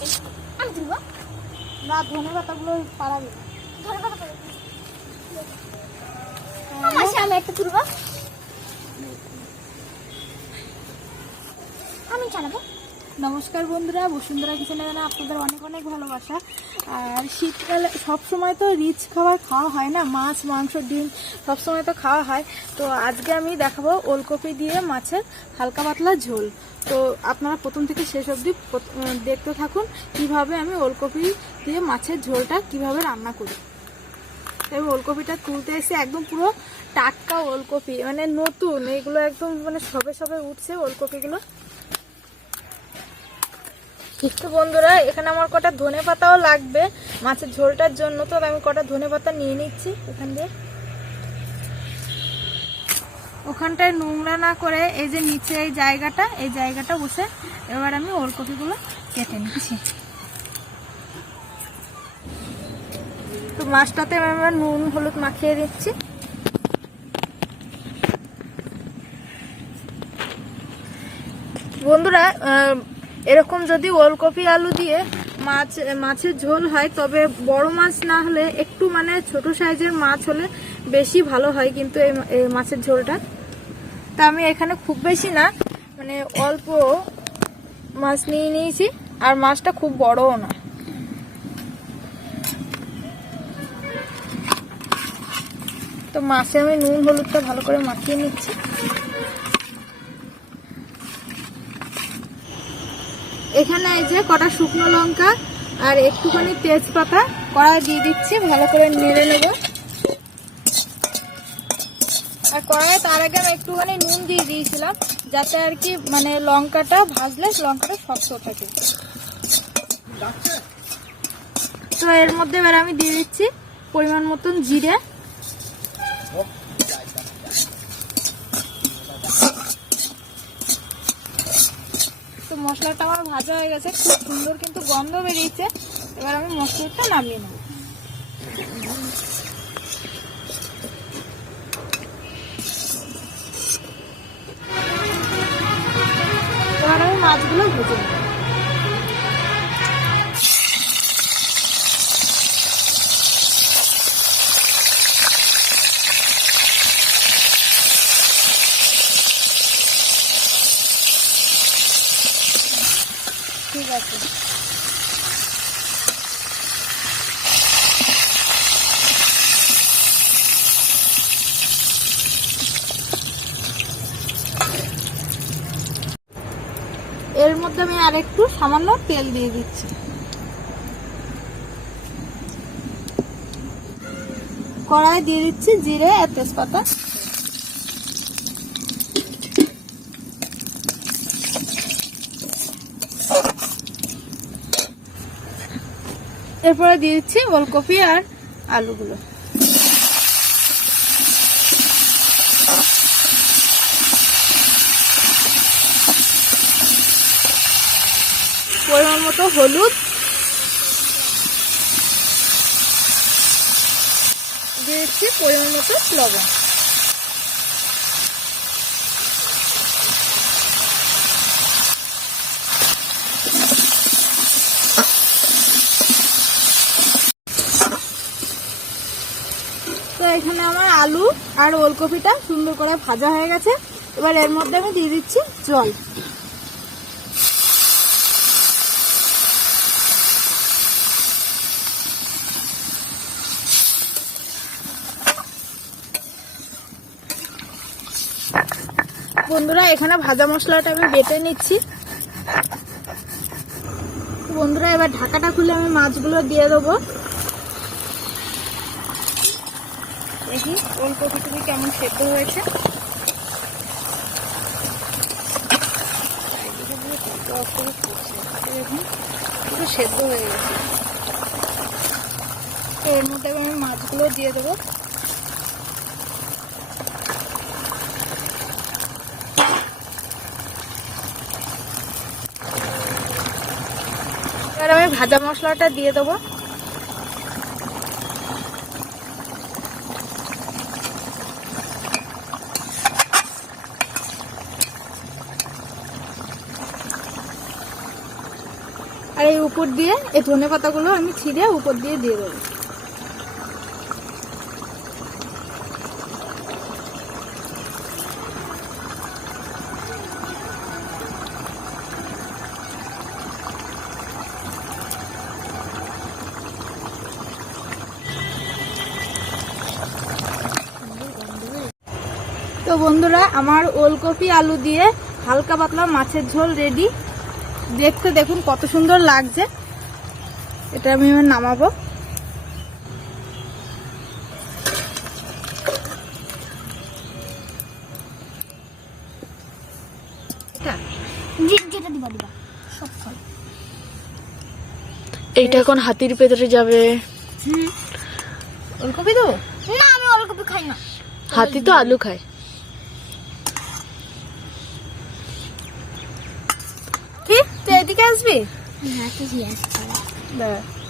আমি তুলবো না, ধনে পাতাগুলো পাড়াবে। ধরে কথা বলে মাসি আমি একটা তুলবো আমি জানাবো। নমস্কার বন্ধুরা, বসুন্ধরা কিচেনে আপনাদের অনেক অনেক ভালোবাসা। আর শীতকালে সবসময় তো রিচ খাবার খাওয়া হয় না, মাছ মাংস ডিম সবসময় তো খাওয়া হয়। তো আজকে আমি দেখাবো ওলকপি দিয়ে মাছের হালকা পাতলা ঝোল। তো আপনারা প্রথম থেকে শেষ অবধি দেখতে থাকুন কিভাবে আমি ওলকপি দিয়ে মাছের ঝোলটা কিভাবে রান্না করি। এবং ওলকপিটা তুলতে এসে একদম পুরো টাটকা ওলকপি, মানে নতুন, এগুলো একদম মানে সবে সবে উঠছে ওলকপিগুলো। তো বন্ধুরা, এখানে আমার কটা ধনে পাতাও লাগবে মাছের ঝোলটার জন্য, তো আমি কটা ধনে পাতা নিয়ে নিচ্ছি এখান দিয়ে। ওখানটায় নোংরা না করে এই যে নিচে এই জায়গাটা বসে এবার আমি ওলকপিগুলো কেটে নিচ্ছি। তো মাছটাতে আমি এবার নুন হলুদ মাখিয়ে দিচ্ছি। বন্ধুরা, এরকম যদি ওলকপি আলু দিয়ে মাছের ঝোল হয়, তবে বড় মাছ না হলে একটু মানে ছোট সাইজের মাছ হলে বেশি ভালো হয় কিন্তু এই মাছের ঝোলটা। তা আমি এখানে খুব বেশি না, মানে অল্প মাছ নিয়ে নিয়েছি, আর মাছটা খুব বড়ও না। তো মাছে আমি নুন হলুদটা ভালো করে মাখিয়ে নিচ্ছি। এখানে এই যে কটা শুকনো লঙ্কা আর একটুখানি তেজপাতা কড়াই দিয়ে দিচ্ছি, ভালো করে নেড়ে নেব। আর কড়াইয়ে তার আগে আমি একটুখানি নুন দিয়ে দিয়েছিলাম, যাতে আর কি মানে লঙ্কাটা ভাজলে লঙ্কাটা শক্ত থাকে। তো এর মধ্যে এবার আমি দিয়ে দিচ্ছি পরিমাণ মতন জিরে, তো মশলাটা আমার ভাজা হয়ে গেছে, খুব সুন্দর কিন্তু গন্ধ বেরিয়েছে। এবার আমি মশলাটা নামিয়ে নেব। এবার আমি মাছগুলো ভেজে নেব। ঠিক আছে, এর মধ্যে আমি আর একটু সামান্য তেল দিয়ে দিচ্ছি। কড়াই দিয়ে দিচ্ছি জিরে আর তেজপাতা। এরপরে দিয়ে দিচ্ছি ওলকপি আর আলুগুলো। পরিমাণ মতো হলুদ দিয়ে দিচ্ছি, পরিমাণ মতো লবণ। তো এখানে আমার আলু আর ওলকপিটা সুন্দর করে ভাজা হয়ে গেছে। এবার এর মধ্যে আমি দিয়ে দিচ্ছি জল। বন্ধুরা, এখানে ভাজা মশলাটা আমি বেটে নিচ্ছি। বন্ধুরা, এবার ঢাকাটা খুলে আমি মাছগুলো দিয়ে দেবো। দেখি ওলকপিটুকু কেমন সেদ্ধ হয়েছে। দেখুন পুরো সেদ্ধ হয়ে গেছে। তো এর মধ্যে আমি মাছগুলো দিয়ে দেবো। এবার আমি ভাজা মশলাটা দিয়ে দেবো। আর এই এর উপর দিয়ে এই ধনে পাতাগুলো আমি ছিঁড়ে উপর দিয়ে দেবো। তো বন্ধুরা, আমার ওলকপি আলু দিয়ে হালকা পাতলা মাছের ঝোল রেডি। দেখতে দেখুন কত সুন্দর লাগছে। এটা আমি এবার নামাবো। যেটা দিবা দিবা সব ফল। এইটা এখন হাতির পেটে যাবে। ওলকপি দেবো না, আমি ওলকপি খাই না। হাতি তো আলু খায়। কি তুই এদিকে আসবি? হ্যাঁ, তো yes, খাই।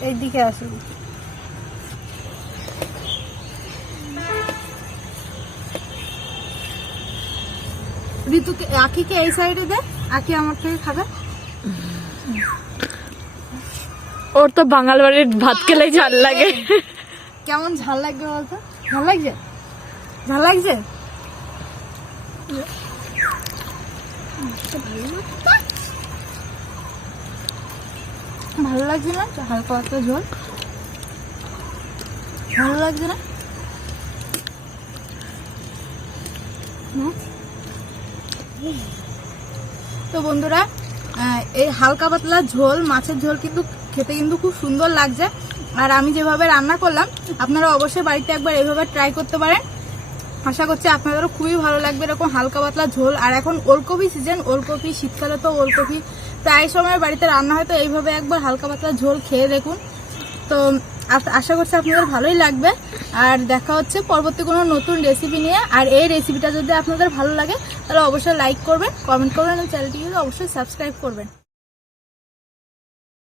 এইদিকে আসবি। ঋতুকে আখিকে এই সাইডে দে, আখি আমার থেকে খাবে। ওর তো বাঙাল বাড়ির ভাত খেলে ঝাল লাগে। কেমন ঝাল লাগবে বলতো? ঝাল লাগছে? ঝাল লাগছে? ভালো লাগছে না? হালকা একটা ঝোল ভালো লাগছে না? তো বন্ধুরা, এই হালকা পাতলা ঝোল মাছের ঝোল কিন্তু খেতে কিন্তু খুব সুন্দর লাগছে। আর আমি যেভাবে রান্না করলাম আপনারা অবশ্যই বাড়িতে একবার এইভাবে ট্রাই করতে পারেন। আশা করছি আপনাদেরও খুবই ভালো লাগবে এরকম হালকা পাতলা ঝোল। আর এখন ওলকপি সিজন, ওলকপি শীতকালে তো ওলকপি প্রায় সময় বাড়িতে রান্না হয়। তো এইভাবে একবার হালকা পাতলা ঝোল খেয়ে দেখুন। তো আশা করছি আপনাদের ভালোই লাগবে। আর দেখা হচ্ছে পরবর্তী কোনো নতুন রেসিপি নিয়ে। আর এই রেসিপিটা যদি আপনাদের ভালো লাগে তাহলে অবশ্যই লাইক করবেন, কমেন্ট করবেন এবং চ্যানেলটিকে অবশ্যই সাবস্ক্রাইব করবেন।